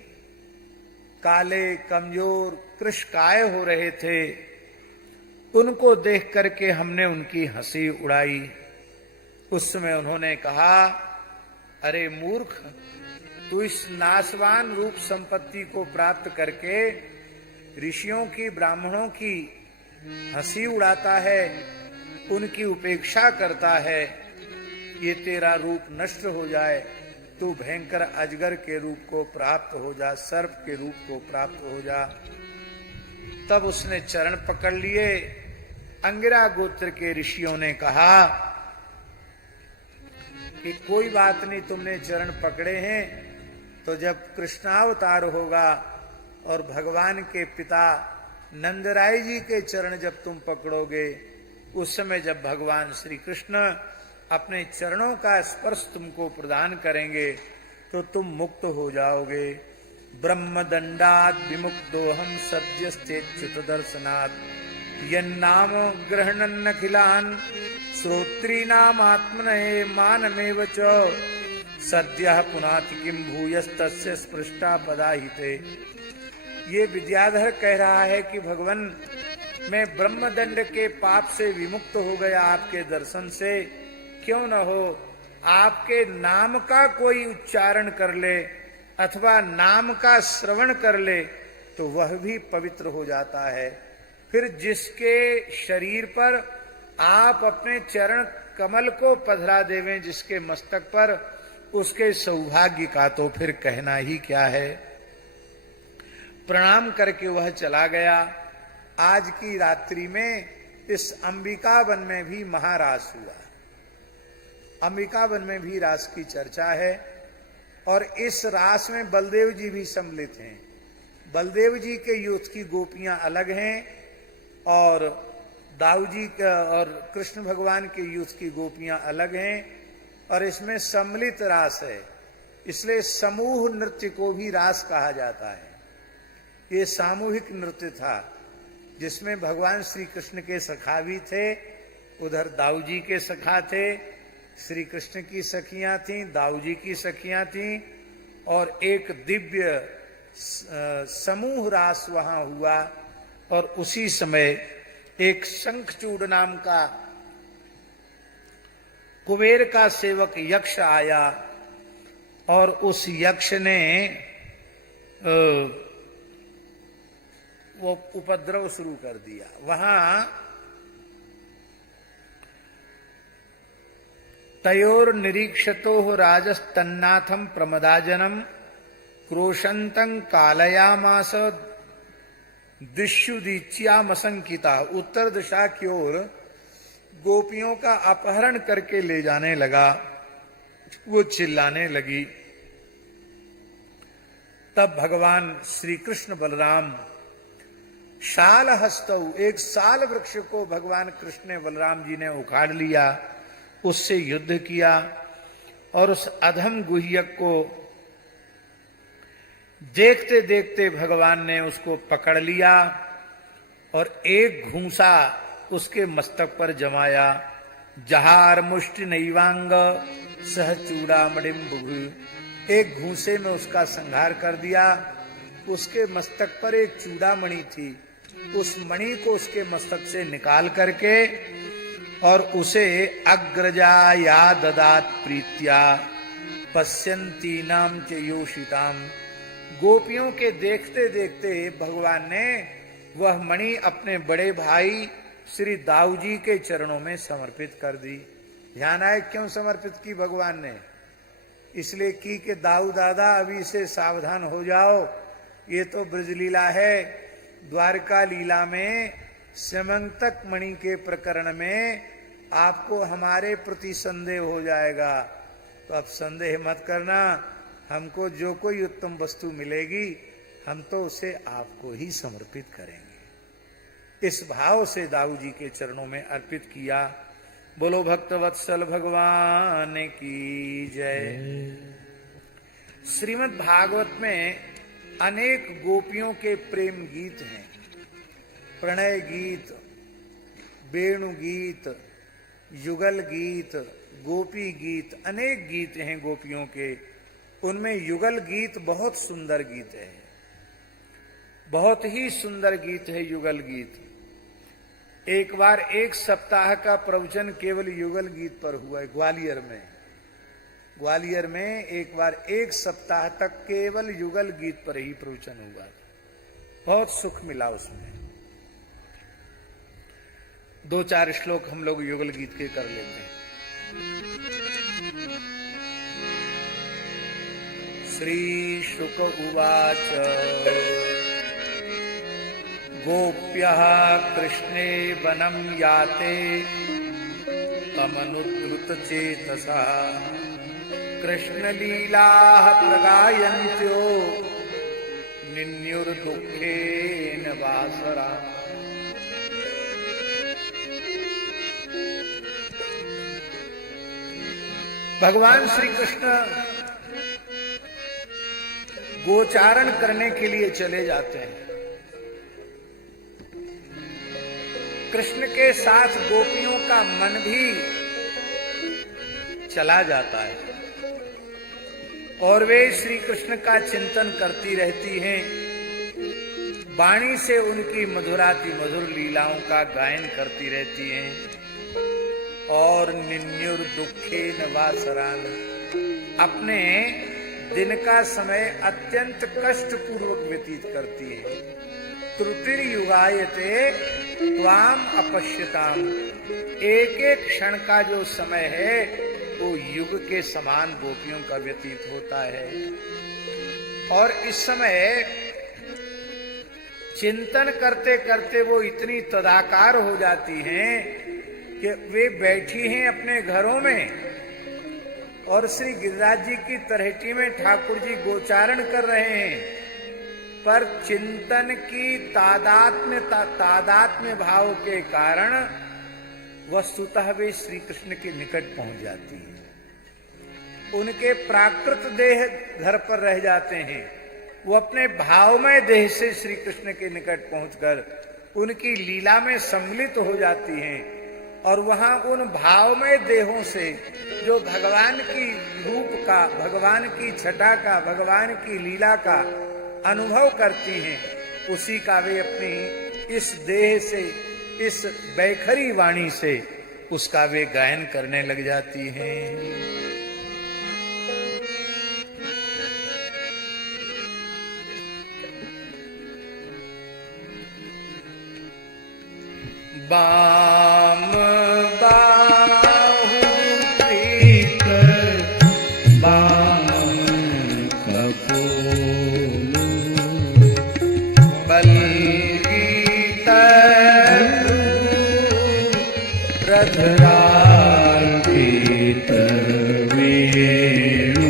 काले कमजोर कृशकाय हो रहे थे। उनको देख करके हमने उनकी हंसी उड़ाई। उस समय उन्होंने कहा, अरे मूर्ख, तू इस नाशवान रूप संपत्ति को प्राप्त करके ऋषियों की ब्राह्मणों की हंसी उड़ाता है, उनकी उपेक्षा करता है। ये तेरा रूप नष्ट हो जाए, तू भयंकर अजगर के रूप को प्राप्त हो जा, सर्प के रूप को प्राप्त हो जा। तब उसने चरण पकड़ लिए। अंगिरा गोत्र के ऋषियों ने कहा कि कोई बात नहीं, तुमने चरण पकड़े हैं तो जब कृष्णावतार होगा और भगवान के पिता नंदराय जी के चरण जब तुम पकड़ोगे, उस समय जब भगवान श्री कृष्ण अपने चरणों का स्पर्श तुमको प्रदान करेंगे तो तुम मुक्त हो जाओगे। ब्रह्मदंडात् विमुक्तोऽहं सद्यश्चेच्युत दर्शनात् यन्नाम ग्रहणन्नखिलान् श्रोत्रीणामात्मनये मानमेव च सद्यः पुनाति किं भूयस्तस्य स्पृष्टा पदाहिते। ये विद्याधर कह रहा है कि भगवान, मैं ब्रह्मदंड के पाप से विमुक्त हो गया आपके दर्शन से। क्यों न हो, आपके नाम का कोई उच्चारण कर ले अथवा नाम का श्रवण कर ले तो वह भी पवित्र हो जाता है। फिर जिसके शरीर पर आप अपने चरण कमल को पधरा देवें, जिसके मस्तक पर, उसके सौभाग्य का तो फिर कहना ही क्या है। प्रणाम करके वह चला गया। आज की रात्रि में इस अंबिका वन में भी महारास हुआ। अंबिका वन में भी रास की चर्चा है और इस रास में बलदेव जी भी सम्मिलित हैं। बलदेव जी के यूथ की गोपियां अलग हैं और दाऊ जी का और कृष्ण भगवान के यूथ की गोपियां अलग हैं और इसमें सम्मिलित रास है, इसलिए समूह नृत्य को भी रास कहा जाता है। ये सामूहिक नृत्य था जिसमें भगवान श्री कृष्ण के सखा भी थे, उधर दाऊ जी के सखा थे, श्री कृष्ण की सखियां थीं, दाऊ जी की सखियां थीं और एक दिव्य समूह रास वहां हुआ। और उसी समय एक शंखचूड़ नाम का कुबेर का सेवक यक्ष आया और उस यक्ष ने वो उपद्रव शुरू कर दिया। वहां तयोर निरीक्षतो राजस्तन्नाथम प्रमदाजनम क्रोशंतं कालयामास दिश्युदीच्यामसंकिता। उत्तर दिशा की ओर गोपियों का अपहरण करके ले जाने लगा। वो चिल्लाने लगी। तब भगवान श्री कृष्ण बलराम शाल हस्तौ, एक साल वृक्ष को भगवान कृष्ण ने बलराम जी ने उखाड़ लिया, उससे युद्ध किया और उस अधम गुह्यक को देखते देखते भगवान ने उसको पकड़ लिया और एक घूंसा उसके मस्तक पर जमाया। जहार मुष्टि नैवांग सह चूड़ामणिम बुभु। एक घूंसे में उसका संहार कर दिया। उसके मस्तक पर एक चूड़ामणि थी, उस मणि को उसके मस्तक से निकाल करके और उसे अग्रजा या ददात प्रीत्या पश्यंती नाम च योषिताम। गोपियों के देखते देखते भगवान ने वह मणि अपने बड़े भाई श्री दाऊ जी के चरणों में समर्पित कर दी। ध्यान आए क्यों समर्पित की भगवान ने? इसलिए की कि दाऊ दादा अभी से सावधान हो जाओ, ये तो ब्रजलीला है। द्वारका लीला में समंतक मणि के प्रकरण में आपको हमारे प्रति संदेह हो जाएगा, तो अब संदेह मत करना। हमको जो कोई उत्तम वस्तु मिलेगी हम तो उसे आपको ही समर्पित करेंगे। इस भाव से दाऊ जी के चरणों में अर्पित किया। बोलो भक्तवत्सल भगवान की जय। श्रीमद् भागवत में अनेक गोपियों के प्रेम गीत हैं। प्रणय गीत, वेणु गीत, युगल गीत, गोपी गीत, अनेक गीत हैं गोपियों के। उनमें युगल गीत बहुत सुंदर गीत है, बहुत ही सुंदर गीत है युगल गीत। एक बार एक सप्ताह का प्रवचन केवल युगल गीत पर हुआ है ग्वालियर में। ग्वालियर में एक बार एक सप्ताह तक केवल युगल गीत पर ही प्रवचन हुआ। बहुत सुख मिला उसमें। 2-4 श्लोक हम लोग युगल गीत के कर लेते हैं। श्री शुक उवाच गोप्यः कृष्णे वनं याते तमनुद्रुत चेतसा कृष्णलीलाः प्रगायन्त्यो निन्युर्दुःखेन वासरा। भगवान श्री कृष्ण गोचारण करने के लिए चले जाते हैं। कृष्ण के साथ गोपियों का मन भी चला जाता है और वे श्री कृष्ण का चिंतन करती रहती हैं। वाणी से उनकी मधुराति मधुर लीलाओं का गायन करती रहती हैं और निन्युर दुखे नवासरान अपने दिन का समय अत्यंत कष्ट पूर्वक व्यतीत करती है। त्रुटिर युगायते त्वाम अपश्यताम। एक एक क्षण का जो समय है वो युग के समान गोपियों का व्यतीत होता है। और इस समय चिंतन करते करते वो इतनी तदाकार हो जाती हैं कि वे बैठी हैं अपने घरों में और श्री गिरिराज जी की तरहेटी में ठाकुर जी गोचारण कर रहे हैं, पर चिंतन की तादात्म्य भाव के कारण वस्तुतः वे श्री कृष्ण के निकट पहुंच जाती हैं। उनके प्राकृत देह घर पर रह जाते हैं, वो अपने भावमय देह से श्री कृष्ण के निकट पहुंचकर उनकी लीला में सम्मिलित हो जाती हैं और वहां उन भावमय देहों से जो भगवान की रूप का, भगवान की छटा का, भगवान की लीला का अनुभव करती हैं, उसी का वे अपनी इस देह से, इस बैखरी वाणी से उसका वे गायन करने लग जाती हैं। बाम बाहु प्रीत बाम कपोल बलगीत रथरार्पित वेणु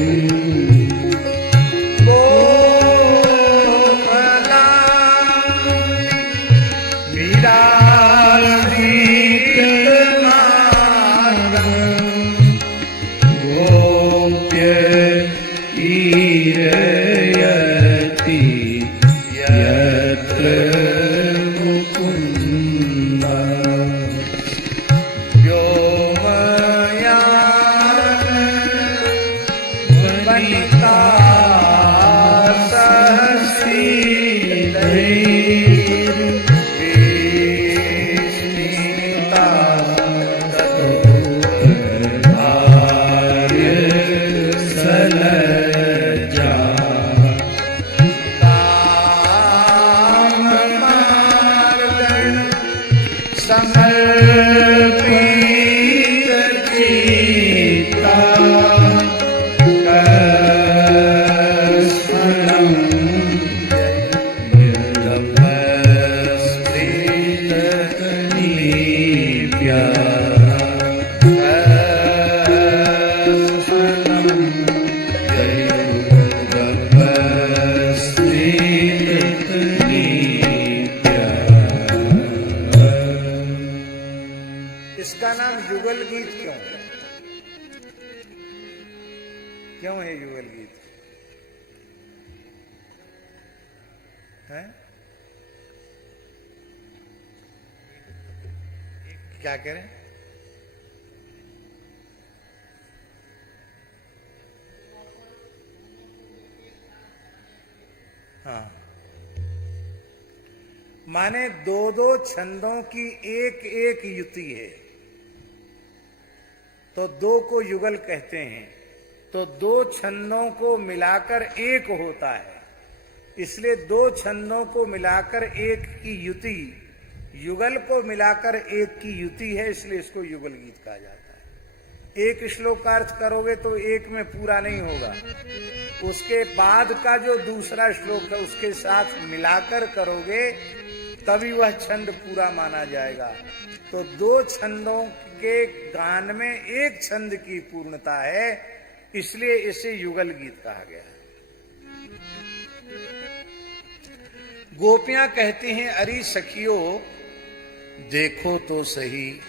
गोप्य ईरयति इसका नाम युगल गीत क्यों है? क्यों है युगल गीत? है? क्या कह रहे हैं? हाँ, माने दो दो छंदों की एक एक युति है, तो दो को युगल कहते हैं। तो दो छंदों को मिलाकर एक होता है, इसलिए दो छंदों को मिलाकर एक की युति, युगल को मिलाकर एक की युति है, इसलिए इसको युगल गीत कहा जाता है। एक श्लोक का अर्थ करोगे तो एक में पूरा नहीं होगा, उसके बाद का जो दूसरा श्लोक है उसके साथ मिलाकर करोगे तभी वह छंद पूरा माना जाएगा। तो दो छंदों के गान में एक छंद की पूर्णता है, इसलिए इसे युगल गीत कहा गया है। गोपियां कहती हैं, अरे सखियों देखो तो सही,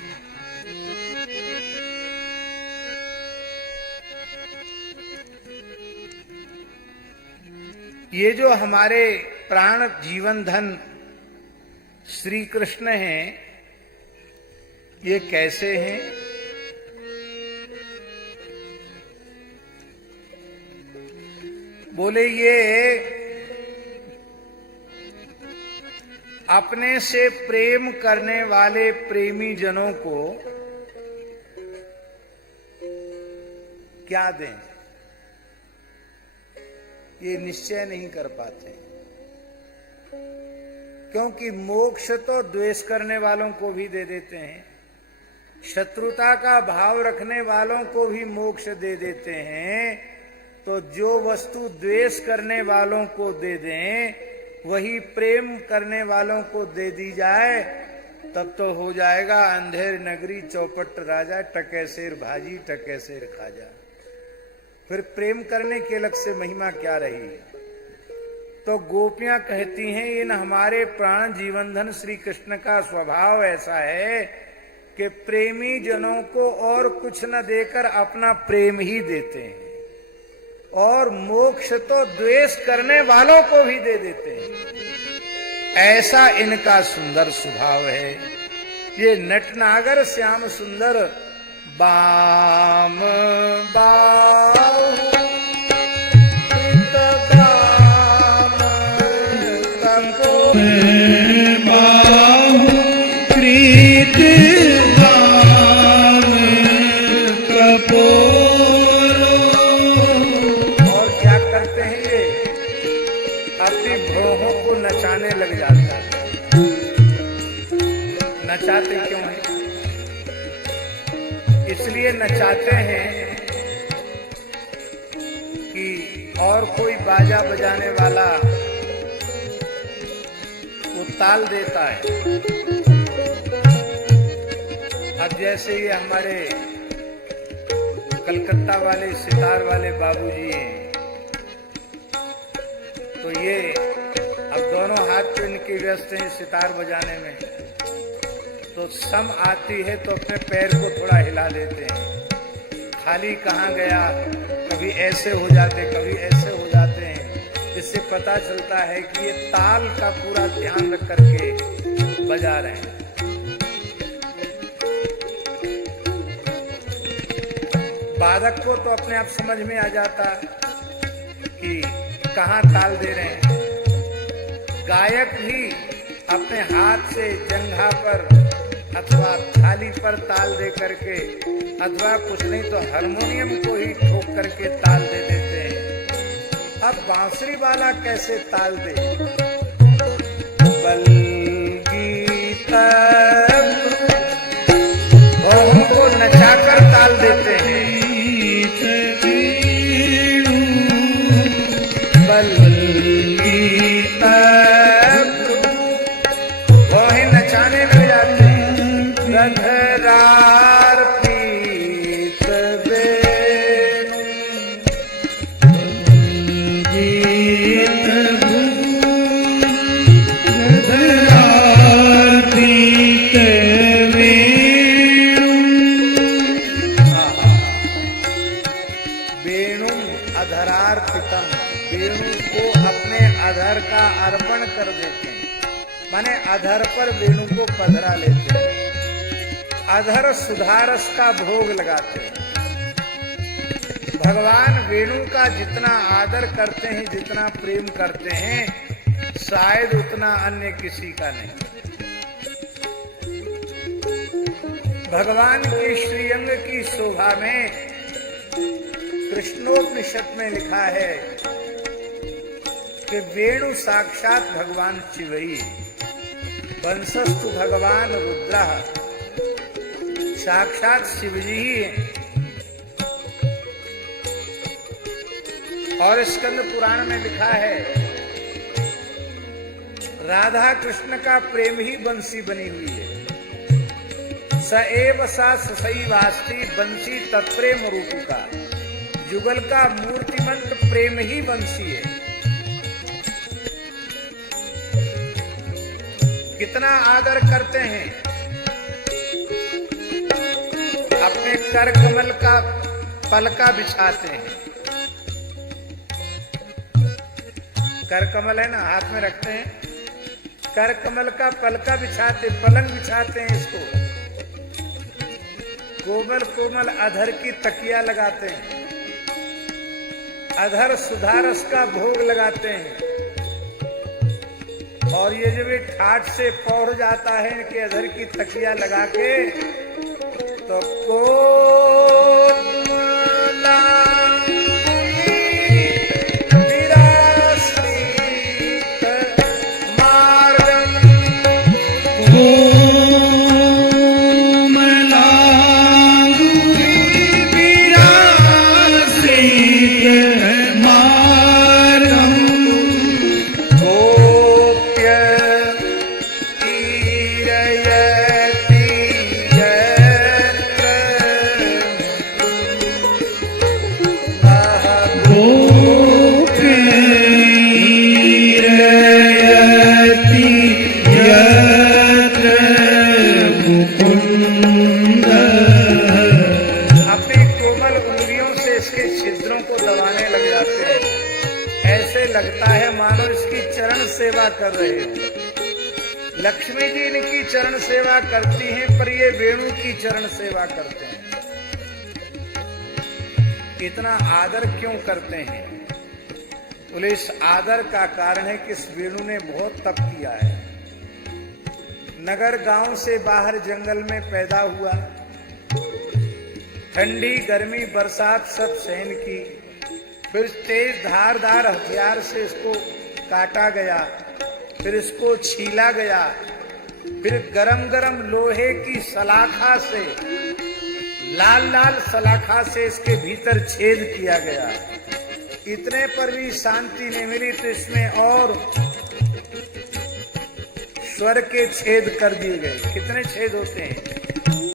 ये जो हमारे प्राण जीवन धन श्री कृष्ण हैं, ये कैसे हैं? बोले ये अपने से प्रेम करने वाले प्रेमी जनों को क्या दें, ये निश्चय नहीं कर पाते, क्योंकि मोक्ष तो द्वेष करने वालों को भी दे देते हैं, शत्रुता का भाव रखने वालों को भी मोक्ष दे देते हैं। तो जो वस्तु द्वेष करने वालों को दे दें वही प्रेम करने वालों को दे दी जाए, तब तो हो जाएगा अंधेर नगरी चौपट राजा, टके शेर भाजी टके शेर खाजा। फिर प्रेम करने के अलग से महिमा क्या रही? तो गोपियां कहती हैं, इन हमारे प्राण जीवन धन श्री कृष्ण का स्वभाव ऐसा है कि प्रेमी जनों को और कुछ न देकर अपना प्रेम ही देते हैं, और मोक्ष तो द्वेष करने वालों को भी दे देते हैं। ऐसा इनका सुंदर स्वभाव है। ये नटनागर श्याम सुंदर बाम बाहु लग जाता है। नचाते क्यों है? इसलिए नचाते हैं कि और कोई बाजा बजाने वाला वो ताल देता है। अब जैसे ये हमारे कलकत्ता वाले सितार वाले बाबूजी हैं, तो ये अब दोनों हाथ तो इनके व्यस्त हैं सितार बजाने में, तो सम आती है तो अपने पैर को थोड़ा हिला देते हैं। खाली कहाँ गया, कभी ऐसे हो जाते कभी ऐसे हो जाते हैं। इससे पता चलता है कि ये ताल का पूरा ध्यान रख करके बजा रहे हैं। वादक को तो अपने आप समझ में आ जाता कि कहाँ ताल दे रहे हैं। गायक भी अपने हाथ से जंघा पर अथवा थाली पर ताल दे करके, अथवा कुछ नहीं तो हारमोनियम को ही ठोक करके ताल दे देते हैं। अब बांसुरी वाला कैसे ताल दे? बलगीता उनको नचाकर ताल देते हैं। बलगीता वही नचाने लग जाते हैं। रधरा अधर पर वेणु को पधरा लेते हैं, अधर सुधारस का भोग लगाते हैं। भगवान वेणु का जितना आदर करते हैं, जितना प्रेम करते हैं, शायद उतना अन्य किसी का नहीं। भगवान के श्रीअंग की शोभा में कृष्णोपनिषद में लिखा है कि वेणु साक्षात भगवान शिव ही, वंशस्तु भगवान रुद्र, साक्षात शिवजी ही है। और स्कंद पुराण में लिखा है राधा कृष्ण का प्रेम ही बंसी बनी हुई है। स एव सा ससई वास्ती बंसी तत्प्रेम रूपिका, जुगल का मूर्तिमंत प्रेम ही बंसी है। कितना आदर करते हैं, अपने कर कमल का पलका बिछाते हैं। कर कमल है ना, हाथ में रखते हैं, कर कमल का पलका बिछाते, पलंग बिछाते हैं। इसको कोमल कोमल अधर की तकिया लगाते हैं, अधर सुधारस का भोग लगाते हैं। और ये जब ये ठाठ से पौड़ जाता है इनके अधर की तकिया लगा के, तो कर रहे हैं। लक्ष्मी जी इनकी चरण सेवा करती हैं, पर ये वेणु की चरण सेवा करते हैं। इतना आदर क्यों करते हैं? बोले इस आदर का कारण है कि इस वेणु ने बहुत तप किया है। नगर गांव से बाहर जंगल में पैदा हुआ, ठंडी गर्मी बरसात सब सहन की, फिर तेज धारदार हथियार से इसको काटा गया, फिर इसको छीला गया, फिर गरम गरम लोहे की सलाखा से, लाल लाल सलाखा से इसके भीतर छेद किया गया। इतने पर भी शांति नहीं मिली तो इसमें और स्वर के छेद कर दिए गए। कितने छेद होते हैं?